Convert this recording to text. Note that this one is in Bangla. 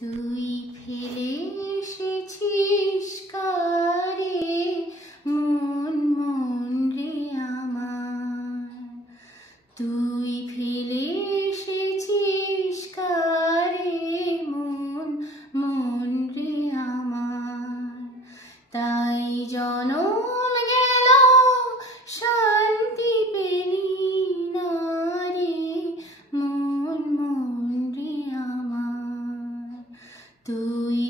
তুই ফেলে এসেছিস কারে মন মন রে আমার, তুই ফেলে এসেছিস কারে মন মন রে আমার। তাই জনম গেল শান্তি পেলি না রে মন মন রে আমার। তুই